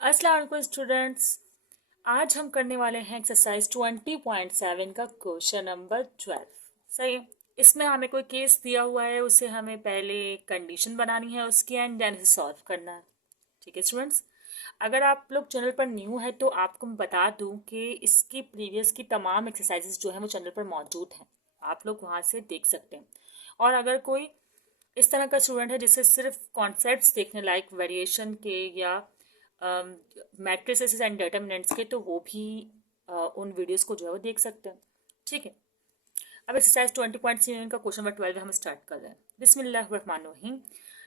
अस्सलाम वालेकुम स्टूडेंट्स। आज हम करने वाले हैं एक्सरसाइज 20.7 का क्वेश्चन नंबर 12। सही है। इसमें हमें कोई केस दिया हुआ है, उसे हमें पहले कंडीशन बनानी है उसकी एंड देन इसे सॉल्व करना है। ठीक है स्टूडेंट्स, अगर आप लोग चैनल पर न्यू है तो आपको मैं बता दूं कि इसकी प्रीवियस की तमाम एक्सरसाइजेस जो है वो चैनल पर मौजूद हैं, आप लोग वहाँ से देख सकते हैं। और अगर कोई इस तरह का स्टूडेंट है जिससे सिर्फ कॉन्सेप्ट्स देखने लाइक वेरिएशन के या मैट्रिसेस एंड डिटर्मिनेंट्स के, तो वो भी उन वीडियोस को जो है वो देख सकते हैं। ठीक है, अब एक्सरसाइज 20.7 का क्वेश्चन नंबर 12 हम स्टार्ट कर रहे हैं। बिस्मिल्लाहिर्रहमानिर्रहीम।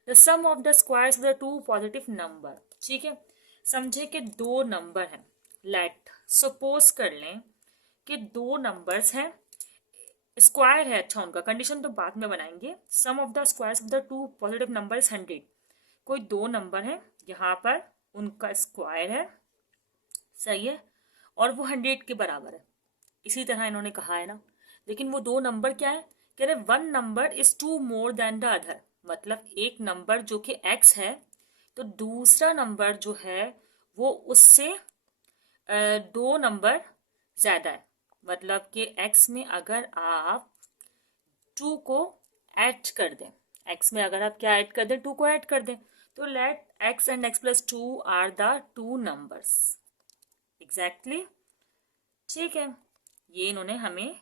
The sum of the squares of the two positive number. ठीक है, समझे कि दो नंबर हैं। लेट सपोज कर लें कि दो नंबर्स हैं, स्क्वायर है। अच्छा, उनका कंडीशन तो बाद में बनाएंगे। Sum of the squares of the two positive number is 100। कोई दो नंबर है, यहाँ पर उनका स्क्वायर है, सही है, और वो 100 के बराबर है। इसी तरह इन्होंने कहा है ना। लेकिन वो दो नंबर क्या है, कह रहे one number is two more than the other. मतलब एक नंबर जो कि x है, तो दूसरा नंबर जो है वो उससे दो नंबर ज्यादा है। मतलब कि x में अगर आप 2 को ऐड कर दें, x में अगर आप क्या ऐड कर दें, 2 को ऐड कर दें, तो let x and x plus 2 are the two numbers. Exactly, ठीक है। ये इन्होंने हमें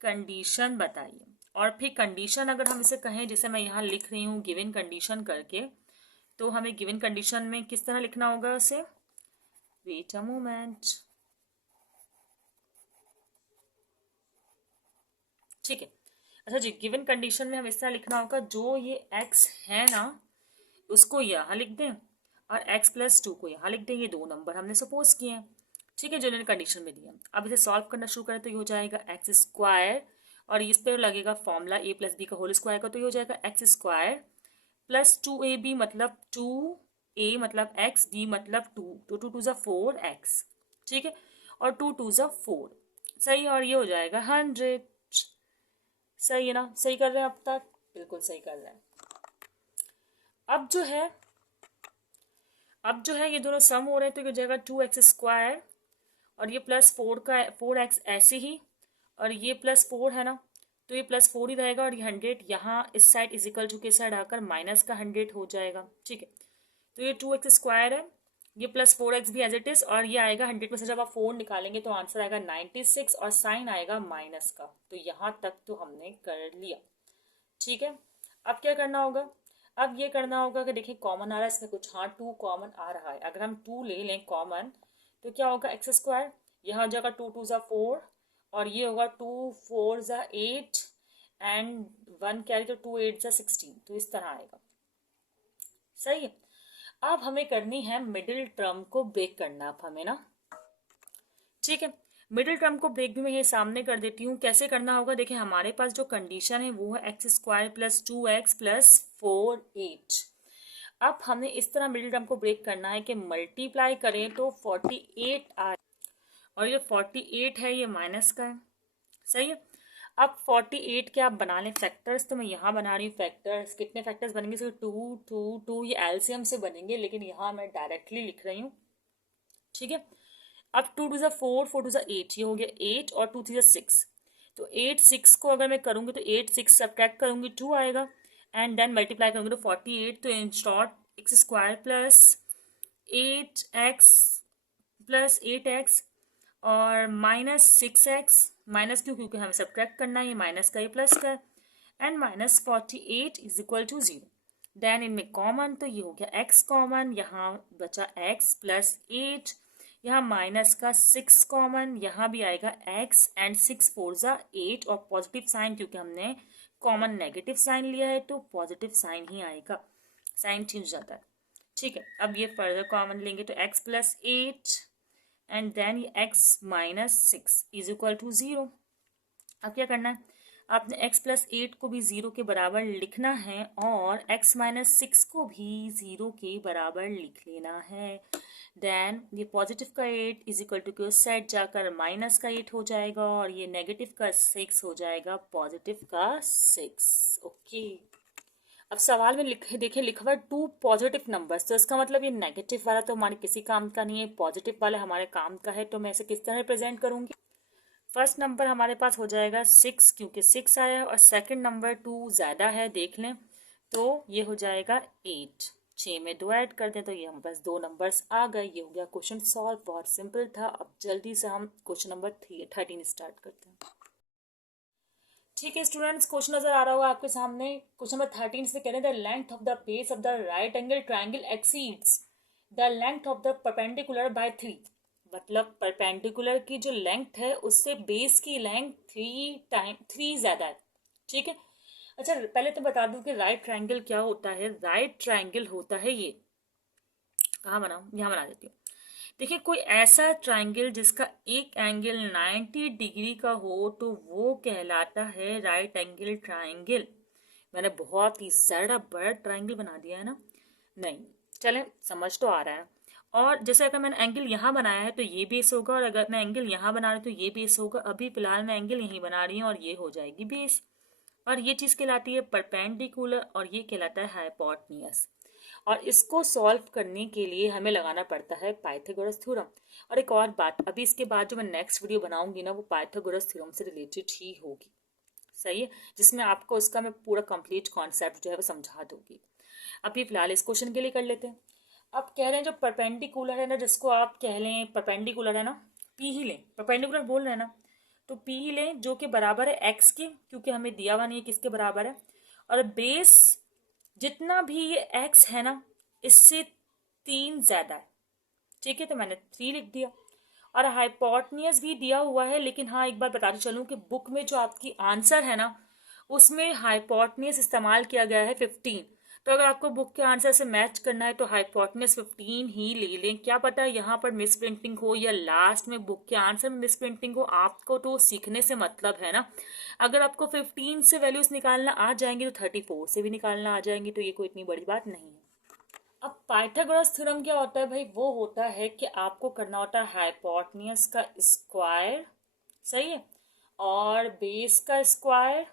कंडीशन बताई है। और फिर कंडीशन अगर हम इसे कहें, जैसे मैं यहाँ लिख रही हूँ गिवन कंडीशन करके, तो हमें गिवन कंडीशन में किस तरह लिखना होगा उसे। Wait a moment. ठीक है, अच्छा जी, गिवन कंडीशन में हमें इस तरह लिखना होगा, जो ये x है ना उसको यहाँ लिख दें और x प्लस 2 को यहाँ लिख दें। ये दो नंबर हमने सपोज किए हैं, ठीक है, जो इन्होंने कंडीशन में दिया। अब इसे सॉल्व करना शुरू करें तो ये हो जाएगा एक्स स्क्वायर, और इस पर लगेगा फॉर्मूला a प्लस बी का होल स्क्वायर का, तो ये हो जाएगा एक्स स्क्वायर प्लस 2ab मतलब 2a मतलब x, b मतलब 2, तो 2 2 ज़ा 4x। ठीक है, और 2 2 ज़ा 4, सही, और ये हो जाएगा 100। सही है ना, सही कर रहे हैं अब तक, बिल्कुल सही कर रहे हैं। अब जो है ये दोनों सम हो रहे हैं, तो ये हो जाएगा 2x स्क्वायर और ये प्लस 4x ऐसे ही, और ये प्लस 4 है ना, तो ये प्लस 4 ही रहेगा, और ये 100 यहाँ इस साइड इजिकल टू के साइड आकर माइनस का 100 हो जाएगा। ठीक है, तो ये 2x स्क्वायर है, ये प्लस 4x भी एज इट इज, और ये आएगा 100 में से जब आप 4 निकालेंगे तो आंसर आएगा 96, और साइन आएगा माइनस का। तो यहाँ तक तो हमने कर लिया। ठीक है, अब क्या करना होगा, अब ये करना होगा कि देखिए कॉमन आ रहा है इसमें कुछ, हाँ 2 कॉमन आ रहा है। अगर हम 2 ले लें कॉमन तो क्या होगा, एक्स स्क्वायर यहाँ हो जाएगा 2 2 ज़ा 4, और ये होगा 2 4 ज़ा 8 एंड 1 कैरी, तो 2 8 ज़ा 16, तो इस तरह आएगा। सही है, अब हमें करनी है मिडिल टर्म को ब्रेक करना अब हमें ना। ठीक है, मिडिल टर्म को ब्रेक भी मैं ये सामने कर देती हूँ। कैसे करना होगा, देखिए हमारे पास जो कंडीशन है वो है x square plus 2x plus 4 8। अब हमें इस तरह मिडिल टर्म को ब्रेक करना है कि मल्टीप्लाई करें तो 48 आए, और ये 48 है ये माइनस का है। सही है, अब 48 के आप बना लें फैक्टर्स, तो मैं यहाँ बना रही हूँ फैक्टर्स। कितने फैक्टर्स बनेंगे, सिर्फ 2 2 2, ये एलसीएम से बनेंगे, लेकिन यहाँ मैं डायरेक्टली लिख रही हूँ। ठीक है, अब 2 2 ज़ा 4 4 2 ज़ा 8, ये हो गया 8, और 2 3 ज़ा 6, तो 8 6 को अगर मैं करूँगी तो 8 6 सब्ट्रैक्ट करूँगी 2 आएगा, एंड देन मल्टीप्लाई करूँगी तो 48। तो in short x square plus 8x plus 8x और माइनस 6x, माइनस क्यों, क्योंकि हमें सब्ट्रैक्ट करना है, ये माइनस का ये प्लस का, and minus 48 is equal to 0। Then इनमें कॉमन, तो ये हो गया x कॉमन, यहाँ बचा x प्लस 8, यहाँ माइनस का 6 कॉमन, यहाँ भी आएगा x, एंड 6 4 ज़ा 8, और पॉजिटिव साइन क्योंकि हमने कॉमन नेगेटिव साइन लिया है तो पॉजिटिव साइन ही आएगा, साइन चेंज हो जाता है। ठीक है, अब ये फर्दर कॉमन लेंगे तो x प्लस 8 एंड देन ये x minus 6 is equal to 0। अब क्या करना है, आपने x प्लस 8 को भी 0 के बराबर लिखना है, और x माइनस 6 को भी 0 के बराबर लिख लेना है। देन ये पॉजिटिव का 8 इज इक्वल टू के सेट जाकर माइनस का 8 हो जाएगा, और ये नेगेटिव का 6 हो जाएगा पॉजिटिव का 6। ओके, अब सवाल में देखिए लिखा हुआ है 2 पॉजिटिव नंबर्स, तो इसका मतलब ये नेगेटिव वाला तो हमारे किसी काम का नहीं है, पॉजिटिव वाला हमारे काम का है। तो मैं इसे किस तरह रिप्रेजेंट करूंगी? फर्स्ट नंबर हमारे पास हो जाएगा 6 क्योंकि 6 आया है, और सेकंड नंबर 2 ज़्यादा है देख लें, तो ये हो जाएगा 8। 6 में 2 ऐड कर दें तो ये हम बस 2 नंबर्स आ गए। ये हो गया क्वेश्चन सॉल्व, बहुत सिंपल था। अब जल्दी से हम क्वेश्चन नंबर 13 स्टार्ट करते हैं। ठीक है स्टूडेंट्स, क्वेश्चन नजर आ रहा होगा आपके सामने। क्वेश्चन नंबर 13 से कह रहे हैं the length of the base of the right angle triangle exceeds the length of the perpendicular by 3। मतलब परपेंडिकुलर की जो लेंथ है उससे बेस की लेंथ 3 ज्यादा है। ठीक है, अच्छा पहले तो बता दूं कि राइट ट्राइंगल क्या होता है। राइट ट्राइंगल होता है ये, कहाँ बनाऊं, यहाँ बना देती हूँ। देखिए कोई ऐसा ट्राइंगल जिसका एक एंगल 90 डिग्री का हो तो वो कहलाता है राइट एंगल ट्राइंगल। मैंने बहुत ही ज्यादा बड़ा ट्राइंगल बना दिया है ना? नहीं, चलें समझ तो आ रहा है। और जैसे अगर मैंने एंगल यहाँ बनाया है तो ये बेस होगा, और अगर मैं एंगल यहाँ बना रही हूँ तो ये बेस होगा। अभी फिलहाल मैं एंगल यहीं बना रही हूँ और ये हो जाएगी बेस। और ये चीज कहलाती है परपेंडिकुलर और ये कहलाता है हाइपोटेन्यूज। और इसको सॉल्व करने के लिए हमें लगाना पड़ता है पाइथागोरस थ्योरम। और एक और बात, अभी इसके बाद जो मैं नेक्स्ट वीडियो बनाऊंगी ना वो पाइथागोरस थ्योरम से रिलेटेड ही होगी, सही है, जिसमें आपको उसका मैं पूरा कंप्लीट कॉन्सेप्ट जो है वो समझा दूंगी। अभी फिलहाल इस क्वेश्चन के लिए कर लेते हैं। अब कह रहे हैं जो परपेंडिकुलर है ना, जिसको आप कह लें परपेंडिकुलर है ना, पी ही लें, परपेंडिकुलर बोल रहे हैं ना, तो पी ही लें जो कि बराबर है एक्स के, क्योंकि हमें दिया हुआ नहीं है किसके बराबर है। और बेस जितना भी ये एक्स है ना इससे 3 ज्यादा है। ठीक है, तो मैंने 3 लिख दिया। और हाइपोटेन्यूज भी दिया हुआ है, लेकिन हाँ एक बार बताते चलूं कि बुक में जो आपकी आंसर है ना उसमें हाइपोटेन्यूज इस्तेमाल किया गया है 15। तो अगर आपको बुक के आंसर से मैच करना है तो हाइपोटेन्यूज 15 ही ले लें। क्या पता यहाँ पर मिस प्रिंटिंग हो या लास्ट में बुक के आंसर में मिस प्रिंटिंग हो, आपको तो सीखने से मतलब है ना। अगर आपको 15 से वैल्यूज निकालना आ जाएंगी तो 34 से भी निकालना आ जाएंगी, तो ये कोई इतनी बड़ी बात नहीं है। अब पाइथागोरस थ्योरम क्या होता है भाई? वो होता है कि आपको करना होता है हाइपोटेन्यूज का स्क्वायर, सही है, और बेस का स्क्वायर,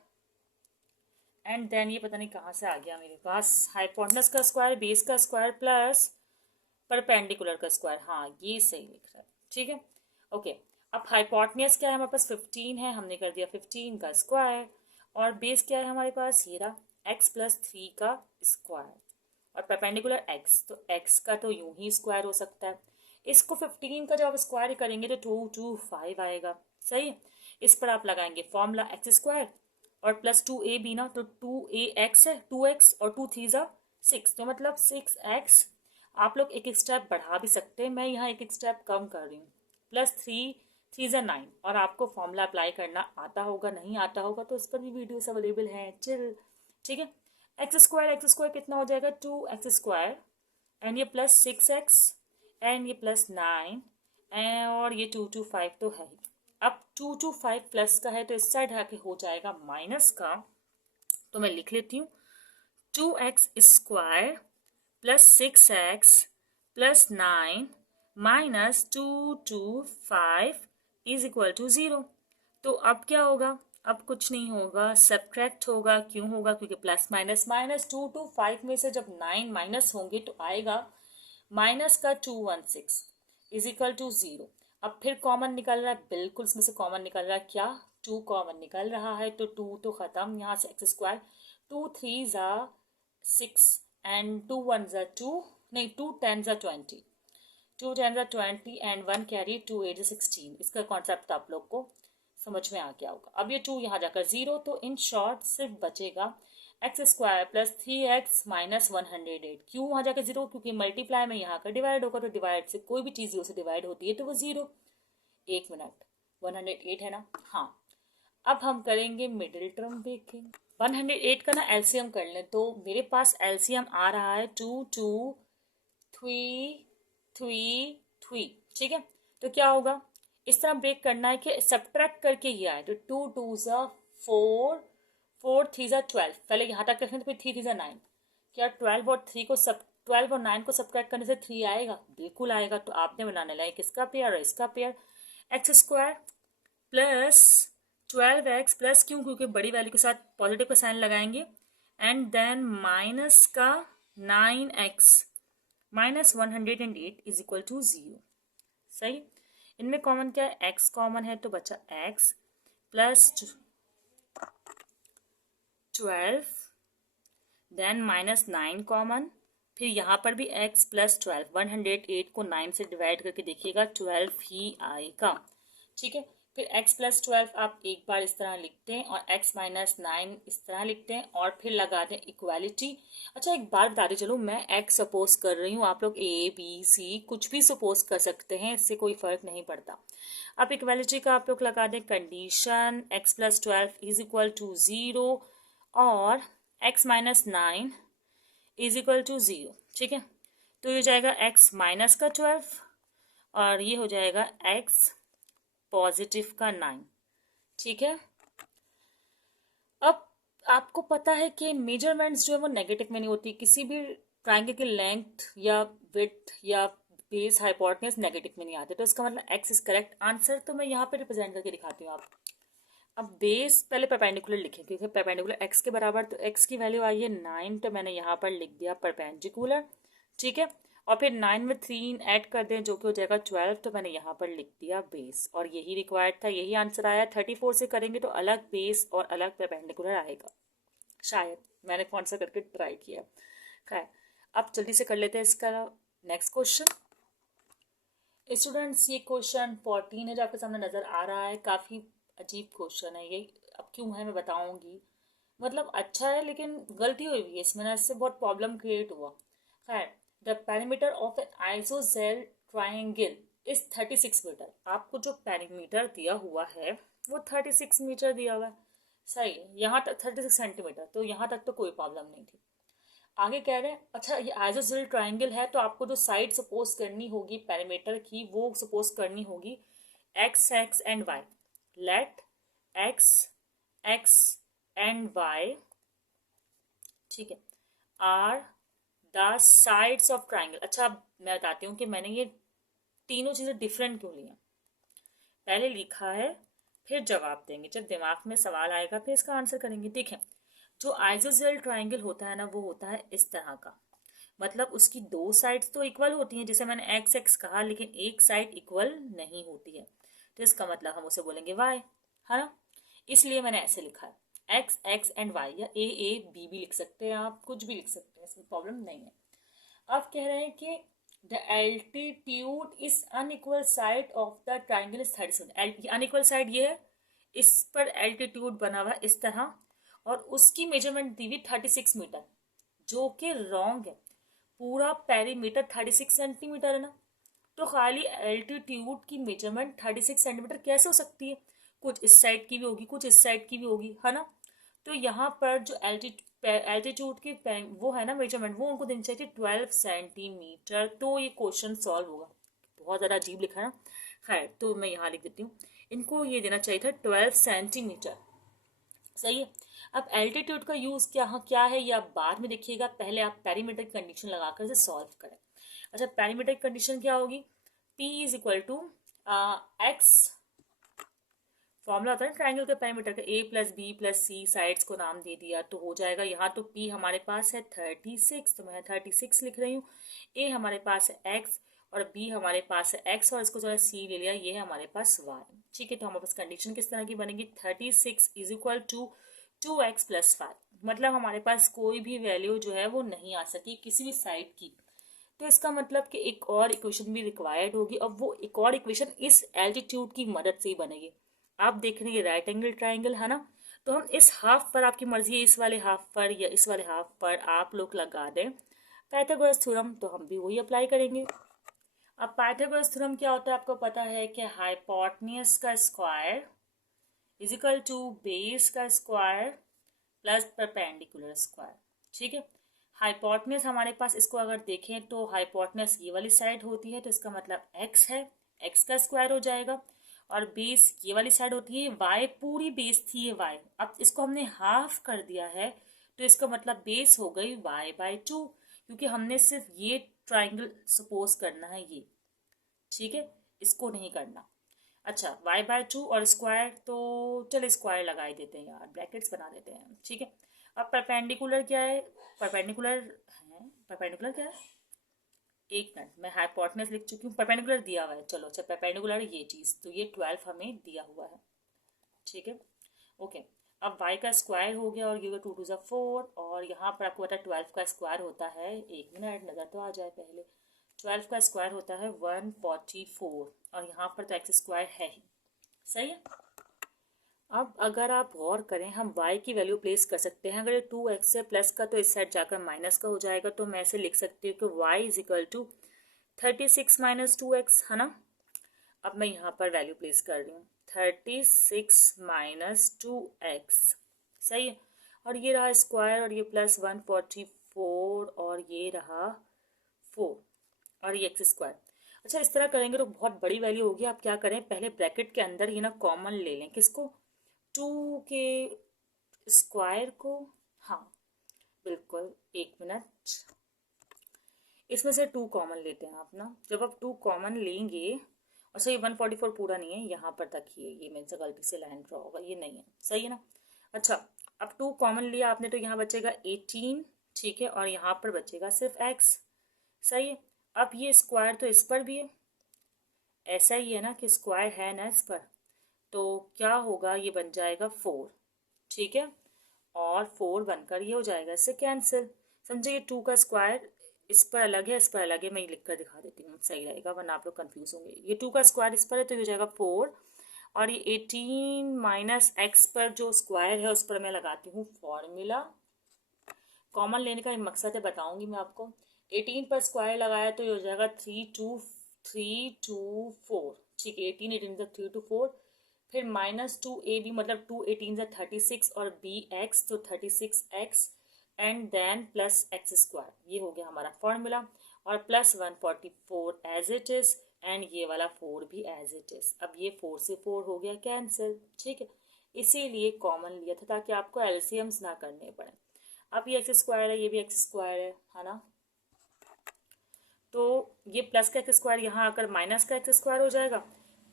एंड देन ये पता नहीं कहाँ से आ गया मेरे पास, हाइपोटेन्यूज का स्क्वायर, बेस का स्क्वायर प्लस परपेंडिकुलर का स्क्वायर। हाँ ये सही लिख रहा है, ठीक है, ओके। अब हाइपोटेन्यूज क्या है हमारे पास? 15 है, हमने कर दिया 15 का स्क्वायर। और बेस क्या है हमारे पास? ये रहा x+3 का स्क्वायर। और परपेंडिकुलर x, तो x का तो यूं ही स्क्वायर हो सकता है। इसको 15 का जब आप स्क्वायर करेंगे तो 225 आएगा, सही है। इस पर आप लगाएंगे फॉर्मूला x² और प्लस 2ab ना, तो 2ax है, 2x और 2 3 6, तो मतलब 6x। आप लोग एक एक स्टेप बढ़ा भी सकते हैं, मैं यहाँ एक एक स्टेप कम कर रही हूँ। प्लस 3 3 9, और आपको फॉर्मूला अप्लाई करना आता होगा, नहीं आता होगा तो उस पर भी वीडियोस अवेलेबल हैं, चिल, ठीक है। x² कितना हो जाएगा? 2x², एंड ये प्लस 6x, एंड ये प्लस 9, और ये 225 तो है ही। अब 225 प्लस का है तो इस साइड आके हो जाएगा माइनस का, तो मैं लिख लेती हूँ 2x² plus 6x plus 9 minus 225 is equal to 0। तो अब क्या होगा? अब कुछ नहीं होगा, सब्ट्रैक्ट होगा। क्यों होगा? क्योंकि प्लस माइनस माइनस 225 में से जब 9 माइनस होंगे तो आएगा माइनस का 216 इज इक्वल टू 0। अब फिर कॉमन निकल रहा है, बिल्कुल इसमें से कॉमन निकल रहा है, क्या? 2 कॉमन निकल रहा है, तो 2 तो खत्म, यहाँ से x², 2 3 6 एंड 2 1 2, नहीं 2 10 20, 2 10 20 एंड 1 कैरी, 2 8 16। इसका कॉन्सेप्ट आप लोग को समझ में आ गया होगा। अब ये 2 यहाँ जाकर 0, तो इन शॉर्ट सिर्फ बचेगा x² प्लस 3x माइनस 108। क्यों वहाँ जाकर 0? क्योंकि मल्टीप्लाई में यहाँ का डिवाइड होगा, तो डिवाइड से कोई भी चीज़ 0 से डिवाइड होती है तो वो 0। 1 मिनट, 108 है ना? हाँ, अब हम करेंगे मिडिल टर्म देखें। 108 का ना एलसीएम कर लें, तो मेरे पास एलसीएम आ रहा है 2 2 3 3 3, ठीक है। तो क्या होगा? इस तरह ब्रेक करना है कि सब्ट्रैक्ट करके ये आए, तो 2 2 4 4 3 12। पहले यहाँ तक रखें तो फिर 3 3 9। क्या 12 और 3 को सब 12 और 9 को सब्ट्रैक्ट करने से 3 आएगा? बिल्कुल आएगा। तो आपने बनाने लगा किसका पेयर और इसका pair, x² plus 12x plus, क्यों? क्योंकि बड़ी वैल्यू के साथ पॉजिटिव का साइन लगाएंगे, एंड देन माइनस का 9x minus 108 is equal to 0। सही। इनमें कॉमन क्या है, x कॉमन है तो बचा x plus 12, then minus 9 common, फिर यहाँ पर भी x प्लस 12, 108 को 9 से डिवाइड करके देखिएगा 12 ही आएगा। ठीक है, फिर x प्लस 12 आप एक बार इस तरह लिखते हैं और x माइनस 9 इस तरह लिखते हैं और फिर लगा दें इक्वालिटी। अच्छा एक बार बताते चलो, मैं x सपोज कर रही हूँ, आप लोग a b c कुछ भी सपोज कर सकते हैं, इससे कोई फर्क नहीं पड़ता। अब इक्वालिटी का आप लोग लगा दें condition, x plus 12 is equal to 0 और x minus 9 is equal to 0। ठीक है, तो ये हो जाएगा x माइनस का 12 और ये हो जाएगा x पॉजिटिव का 9। ठीक है, अब आपको पता है कि मेजरमेंट्स जो है वो नेगेटिव में नहीं होती, किसी भी ट्रायंगल की लेंथ या विड्थ या बेस हाइपोटेन्यूज नेगेटिव में नहीं आते, तो इसका मतलब x इज करेक्ट आंसर। तो मैं यहाँ पे रिप्रेजेंट करके दिखाती हूँ आप। अब बेस पहले परपेंडिकुलर लिखें, क्योंकि परपेंडिकुलर x के बराबर, तो x की वैल्यू आई है 9, तो मैंने यहाँ पर लिख दिया परपेंडिकुलर। ठीक है, और फिर 9 में 3 ऐड कर दें जो कि हो जाएगा 12, तो मैंने यहाँ पर लिख दिया बेस, और यही रिक्वायर्ड था, यही आंसर आया। 34 से करेंगे तो अलग बेस और अलग परपेंडिकुलर आएगा, शायद मैंने कौन सा करके ट्राई किया। खैर, अब जल्दी से कर लेते हैं इसका नेक्स्ट क्वेश्चन। स्टूडेंट्स ये क्वेश्चन 14 है जो आपके सामने नज़र आ रहा है। काफ़ी अजीब क्वेश्चन है ये, अब क्यों है मैं बताऊंगी। मतलब अच्छा है लेकिन गलती हुई है इसमें ना, इससे बहुत प्रॉब्लम क्रिएट हुआ। खैर, the perimeter of an isosceles triangle is 36 metre. आपको जो पेरीमीटर दिया हुआ है वो 36 मीटर दिया हुआ है। सही है, यहाँ तक 36 सेंटीमीटर, तो यहाँ तक तो कोई प्रॉब्लम नहीं थी। आगे कह रहे हैं, अच्छा ये आइसोसेल ट्राइंगल है तो आपको जो साइड सपोज करनी होगी पेरीमीटर की, वो सपोज करनी होगी x x and y. Let x x and y, ठीक है, are the sides of triangle. अच्छा अब मैं बताती हूँ कि मैंने ये तीनों चीज़ें डिफरेंट क्यों ली हैं। पहले लिखा है फिर जवाब देंगे, जब दिमाग में सवाल आएगा फिर इसका आंसर करेंगे। ठीक है, जो आइसोसेल ट्राइंगल होता है ना वो होता है इस तरह का, मतलब उसकी दो साइड्स तो इक्वल होती हैं, जैसे मैंने एक्स एक्स कहा, लेकिन एक साइड इक्वल नहीं होती है, तो इसका मतलब हम उसे बोलेंगे वाई, है ना। इसलिए मैंने ऐसे लिखा है एक्स एक्स एंड वाई, या ए बी भी लिख सकते हैं आप, कुछ भी लिख सकते हैं, इसमें प्रॉब्लम नहीं है। अब कह रहे हैं कि the altitude is unequal side of the triangle is 37। Unequal side ये है, इस पर एल्टीट्यूड बना हुआ इस तरह, और उसकी मेजरमेंट दी हुई 36 मीटर, जो कि रॉन्ग है। पूरा पेरीमीटर 36 सेंटीमीटर है ना, तो खाली एल्टीट्यूड की मेजरमेंट 36 सेंटीमीटर कैसे हो सकती है? कुछ इस साइड की भी होगी, कुछ इस साइड की भी होगी, है ना। तो यहाँ पर जो एल्टीट्यूड की वो है ना मेजरमेंट, वो उनको देनी चाहिए 12 सेंटीमीटर, तो ये क्वेश्चन सॉल्व होगा। बहुत ज़्यादा अजीब लिखा है ना। खैर, तो मैं यहाँ लिख देती हूँ, इनको ये देना चाहिए था 12 सेंटीमीटर। सही है। अब एल्टीट्यूड का यूज़ क्या है ये आप बाद में देखिएगा, पहले आप पेरीमीटर की कंडीशन लगाकर इसे सॉल्व करें। अच्छा, पेरीमीटर की कंडीशन क्या होगी? P is equal to x, formula होता है ट्राइंगल के पेरीमीटर का, a plus b plus c, sides को नाम दे दिया तो हो जाएगा। यहाँ तो P हमारे पास है 36, तो मैं 36 लिख रही हूँ। a हमारे पास है x और b हमारे पास है x, और इसको जो है c ले लिया, ये है हमारे पास y। ठीक है, तो हमारे पास कंडीशन किस तरह की बनेगी? 36 is equal to 2x plus 5, मतलब हमारे पास कोई भी वैल्यू जो है वो नहीं आ सकी किसी भी साइड की, तो इसका मतलब कि एक और इक्वेशन भी रिक्वायर्ड होगी, और वो एक और इक्वेशन इस एल्टीट्यूड की मदद से ही बनेगी। आप देख रहे हैं राइट एंगल ट्राइंगल है ना, तो हम इस हाफ पर, आपकी मर्जी है इस वाले हाफ पर या इस वाले हाफ पर, आप लोग लगा दें पाइथागोरस थ्योरम, तो हम भी वही अप्लाई करेंगे। अब पाइथागोरस थ्योरम क्या होता है आपको पता है कि हाइपोटेन्यूज का square is equal to base का स्क्वायर प्लस परपेंडिकुलर स्क्वायर। ठीक है, हाइपोटेन्यूज हमारे पास, इसको अगर देखें तो हाइपोटेन्यूज ये वाली साइड होती है, तो इसका मतलब x है, x का स्क्वायर हो जाएगा, और बेस ये वाली साइड होती है, y पूरी बेस थी ये y, अब इसको हमने हाफ कर दिया है, तो इसका मतलब बेस हो गई y/2, क्योंकि हमने सिर्फ ये ट्राइंगल सपोज करना है ये। ठीक है, इसको नहीं करना। अच्छा, y/2 और स्क्वायर, तो चलो स्क्वायर लगा ही देते हैं यार, ब्रैकेट्स बना देते हैं। ठीक है, अब परपेंडिकुलर क्या है, परपेंडिकुलर क्या है, एक मिनट, मैं हाइपोटेनस लिख चुकी हूँ, परपेंडिकुलर दिया हुआ है, चलो अच्छा परपेंडिकुलर ये चीज़, तो ये 12 हमें दिया हुआ है, ठीक है, ओके। अब y का स्क्वायर हो गया और ये होगा 2 2 ज़ा 4, और यहाँ पर आपको पता है 12 का स्क्वायर होता है, एक मिनट नज़र तो आ जाए पहले, 12 का स्क्वायर होता है 144, और यहाँ पर तो एक्स स्क्वायर है ही, सही है। अब अगर आप गौर करें, हम y की वैल्यू प्लेस कर सकते हैं, अगर ये 2x है प्लस का तो इस साइड जाकर माइनस का हो जाएगा, तो मैं ऐसे लिख सकती हूँ कि y is equal to 36 minus 2x, है ना। अब मैं यहाँ पर वैल्यू प्लेस कर रही हूँ 36 माइनस 2x, सही है, और ये रहा स्क्वायर, और ये प्लस 144, और ये रहा 4, और ये एक्स स्क्वायर। अच्छा इस तरह करेंगे तो बहुत बड़ी वैल्यू होगी, आप क्या करें, पहले ब्रैकेट के अंदर ही ना कॉमन ले लें, किसको, 2 के स्क्वायर को, हाँ बिल्कुल, एक मिनट, इसमें से 2 कॉमन लेते हैं आप ना, जब आप 2 कॉमन लेंगे, और सही 144 पूरा नहीं है, यहाँ पर तक ही है, ये मेरे से गलती से लाइन ड्रॉ होगा, ये नहीं है, सही है ना। अच्छा अब 2 कॉमन लिया आपने, तो यहाँ बचेगा 18, ठीक है, और यहाँ पर बचेगा सिर्फ x, सही है। अब ये स्क्वायर तो इस पर भी है, ऐसा ही है ना कि स्क्वायर है ना इस पर, तो क्या होगा, ये बन जाएगा 4, ठीक है, और 4 बनकर ये हो जाएगा, इससे कैंसिल, समझे, ये 2 का स्क्वायर इस पर अलग है, इस पर अलग है, मैं ये लिख कर दिखा देती हूँ, सही रहेगा, वरना आप लोग कंफ्यूज होंगे, ये 2 का स्क्वायर इस पर है तो ये हो जाएगा 4, और ये 18 माइनस एक्स पर जो स्क्वायर है उस पर मैं लगाती हूँ फॉर्मूला, कॉमन लेने का मकसद है, बताऊंगी मैं आपको, 18 पर स्क्वायर लगाया तो ये हो जाएगा 3 2 4, ठीक है, 18 18 3 2 4, फिर -2ab मतलब 2 18 36, और bx तो 36x, and then plus x square, ये हो गया हमारा फॉर्मूला, और plus 144 as it is, and ये वाला 4 भी एज इट इज। अब ये 4 से 4 हो गया कैंसिल, ठीक है, इसीलिए कॉमन लिया था ताकि आपको एलसीएम्स ना करने पड़े। अब ये एक्स स्क्वायर है, ये भी एक्स स्क्वायर है ना, तो ये प्लस का एक्स स्क्वायर यहाँ आकर माइनस का एक्स स्क्वायर हो जाएगा,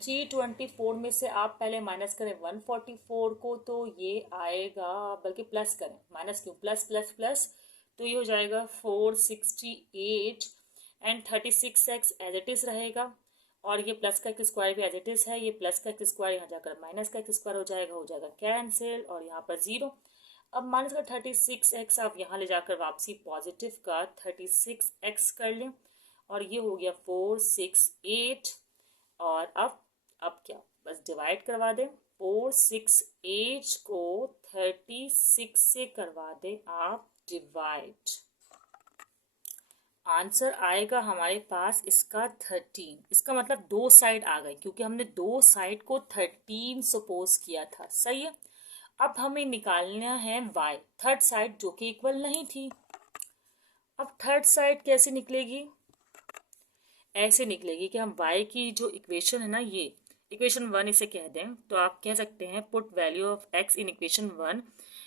324 में से आप पहले माइनस करें 144 को, तो ये आएगा, बल्कि प्लस करें, माइनस क्यों, प्लस प्लस प्लस, तो ये हो जाएगा 468, and 36x as it is रहेगा, और ये प्लस का एक्स स्क्वायर भी एज इट इज है, ये प्लस का एक्स स्क्वायर यहाँ जाकर माइनस का एक्स स्क्वायर हो जाएगा कैंसिल, और यहाँ पर 0। अब माइनस का 36x आप यहाँ ले जाकर वापसी पॉजिटिव का 36x कर लें, और ये हो गया 468, और अब क्या, बस डिवाइड करवा दें, 468 को 36 से करवा दें आप डिवाइड, आंसर आएगा हमारे पास इसका 13, इसका मतलब 2 साइड आ गए, क्योंकि हमने 2 साइड को 13 सपोज किया था, सही है। अब हमें निकालना है y, थर्ड साइड जो कि इक्वल नहीं थी। अब थर्ड साइड कैसे निकलेगी, ऐसे निकलेगी कि हम y की जो इक्वेशन है ना, ये इक्वेशन 1 इसे कह दें, तो आप कह सकते हैं put value of x in equation 1,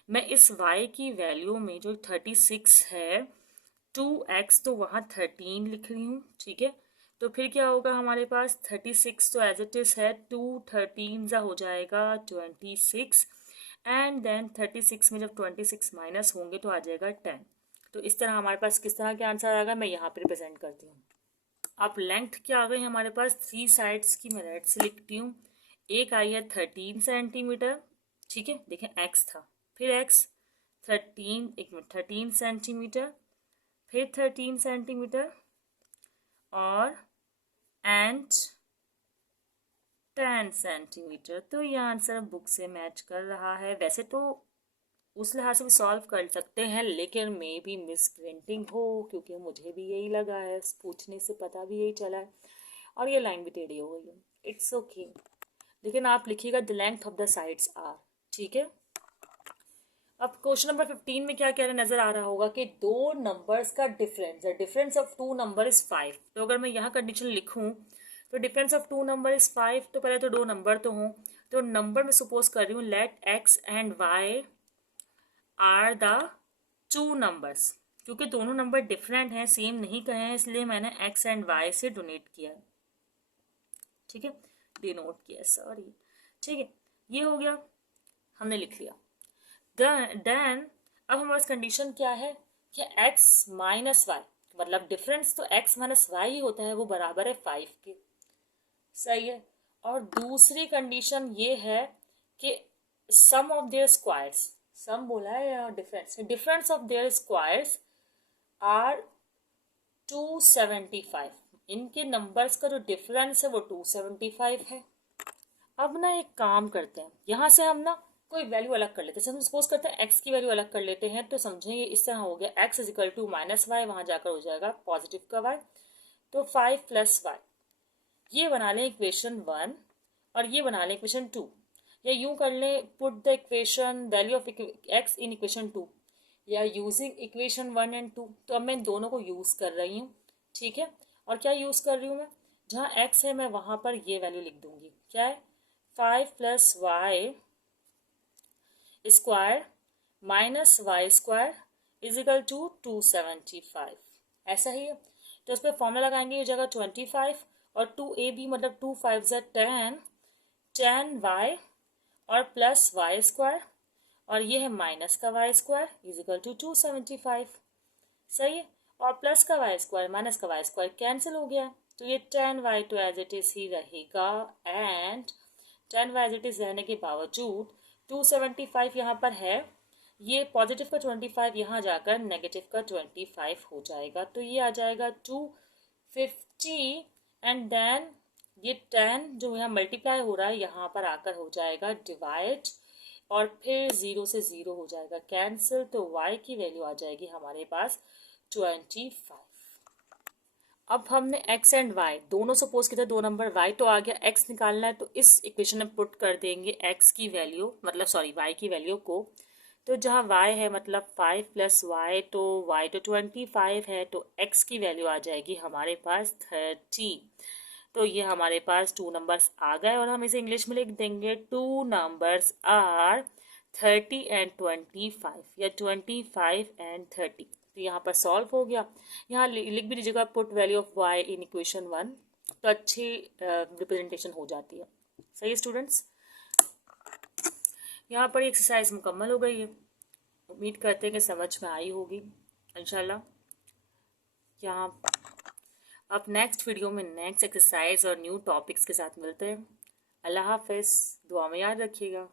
मैं इस y की वैल्यू में जो 36 है 2x तो वहाँ 13 लिख रही हूँ, ठीक है, तो फिर क्या होगा हमारे पास 36 तो एज इट इज है, 2 13 हो जाएगा 26, एंड देन 36 में जब 26 माइनस होंगे तो आ जाएगा 10। तो इस तरह हमारे पास किस तरह के आंसर आएगा, मैं यहाँ पे रिप्रेजेंट करती हूँ। अब लेंथ क्या आ गई हमारे पास, 3 साइड्स की मैं रेड से लिखती हूँ, एक आई है 13 सेंटीमीटर, ठीक है, देखें x था, फिर x 13 सेंटीमीटर, फिर 13 सेंटीमीटर, और एंड 10 सेंटीमीटर, तो ये आंसर बुक से मैच कर रहा है। वैसे तो उस लिहाज से भी सॉल्व कर सकते हैं, लेकिन मे बी मिस प्रिंटिंग हो, क्योंकि मुझे भी यही लगा है, पूछने से पता भी यही चला है, और ये लाइन भी टेढ़ी हो गई है, इट्स ओके, लेकिन आप लिखिएगा the length of the sides are, ठीक है। अब क्वेश्चन नंबर 15 में क्या कह रहे नजर आ रहा होगा कि दो नंबर्स का difference, the difference of 2 number is 5, तो अगर मैं यहाँ कंडीशन लिखूँ तो डिफरेंस ऑफ 2 नंबर इज 5, तो पहले तो 2 नंबर तो हों, तो नंबर में सपोज कर रही हूँ let x and y are the 2 numbers, क्योंकि दोनों नंबर डिफरेंट हैं, सेम नहीं कहे हैं, इसलिए मैंने x एंड y से डोनेट किया है, ठीक है, डिनोट किया, सॉरी, ठीक है, ये हो गया, हमने लिख लिया। देन अब हमारे पास कंडीशन क्या है कि x माइनस वाई, मतलब डिफरेंस तो x माइनस वाई ही होता है, वो बराबर है 5 के। सही है। और दूसरी कंडीशन ये है कि sum of their squares, sum बोला है या difference, difference of their squares are 275। इनके नंबर्स का जो डिफरेंस है वो 275 है। अब ना एक काम करते हैं, यहाँ से हम ना कोई वैल्यू अलग कर लेते हैं। हम सपोज करते हैं x की वैल्यू अलग कर लेते हैं, तो समझेंगे इस तरह हो गया x is equal to minus y, वहाँ जाकर हो जाएगा पॉजिटिव का y, तो 5 प्लस वाई, ये बना लें इक्वेशन 1 और ये बना लें इक्वेशन 2। या यूं कर लें, put the equation value of x in equation 2 या यूजिंग इक्वेशन 1 एंड 2। तो अब मैं दोनों को यूज़ कर रही हूँ, ठीक है। और क्या यूज़ कर रही हूँ मैं, जहाँ x है मैं वहाँ पर ये वैल्यू लिख दूंगी, क्या है 5 plus y square minus y square is equal to 275, ऐसा ही है। तो उस पर फॉर्मूला लगाएंगे, ये जगह 25 और 2ab मतलब 2 5 10, 10y और प्लस वाई स्क्वायर, और ये है माइनस का y square is equal to 275। सही है। और प्लस का वाई स्क्वायर माइनस का वाई स्क्वायर कैंसिल हो गया, तो ये 10y तो एज इट इज ही रहेगा, and 10y as it is रहने के बावजूद 275 यहाँ पर है, ये पॉजिटिव का 25 यहाँ जाकर नेगेटिव का 25 हो जाएगा, तो ये आ जाएगा 250 एंड देन ये 10 जो यहाँ मल्टीप्लाई हो रहा है यहाँ पर आकर हो जाएगा डिवाइड, और फिर 0 से 0 हो जाएगा कैंसिल, तो y की वैल्यू आ जाएगी हमारे पास 25। अब हमने x एंड y दोनों सपोज किया था, दो नंबर y तो आ गया, x निकालना है तो इस इक्वेशन में पुट कर देंगे x की वैल्यू, मतलब सॉरी y की वैल्यू को। तो जहाँ y है मतलब 5 प्लस वाई, तो y तो 25 है, तो x की वैल्यू आ जाएगी हमारे पास 30। तो ये हमारे पास टू नंबर्स आ गए और हम इसे इंग्लिश में लिख देंगे, टू नंबर्स आर 30 एंड 25 या 25 एंड 30। तो यहाँ पर सॉल्व हो गया। यहाँ लिख भी दीजिएगा put value of y in equation 1, तो अच्छी रिप्रेजेंटेशन हो जाती है। सही है स्टूडेंट्स, यहाँ पर एक्सरसाइज मुकम्मल हो गई है। उम्मीद करते हैं कि समझ में आई होगी इंशाल्लाह। यहाँ अब नेक्स्ट वीडियो में नेक्स्ट एक्सरसाइज और न्यू टॉपिक्स के साथ मिलते हैं। अल्लाह हाफिज़, दुआ में याद रखिएगा।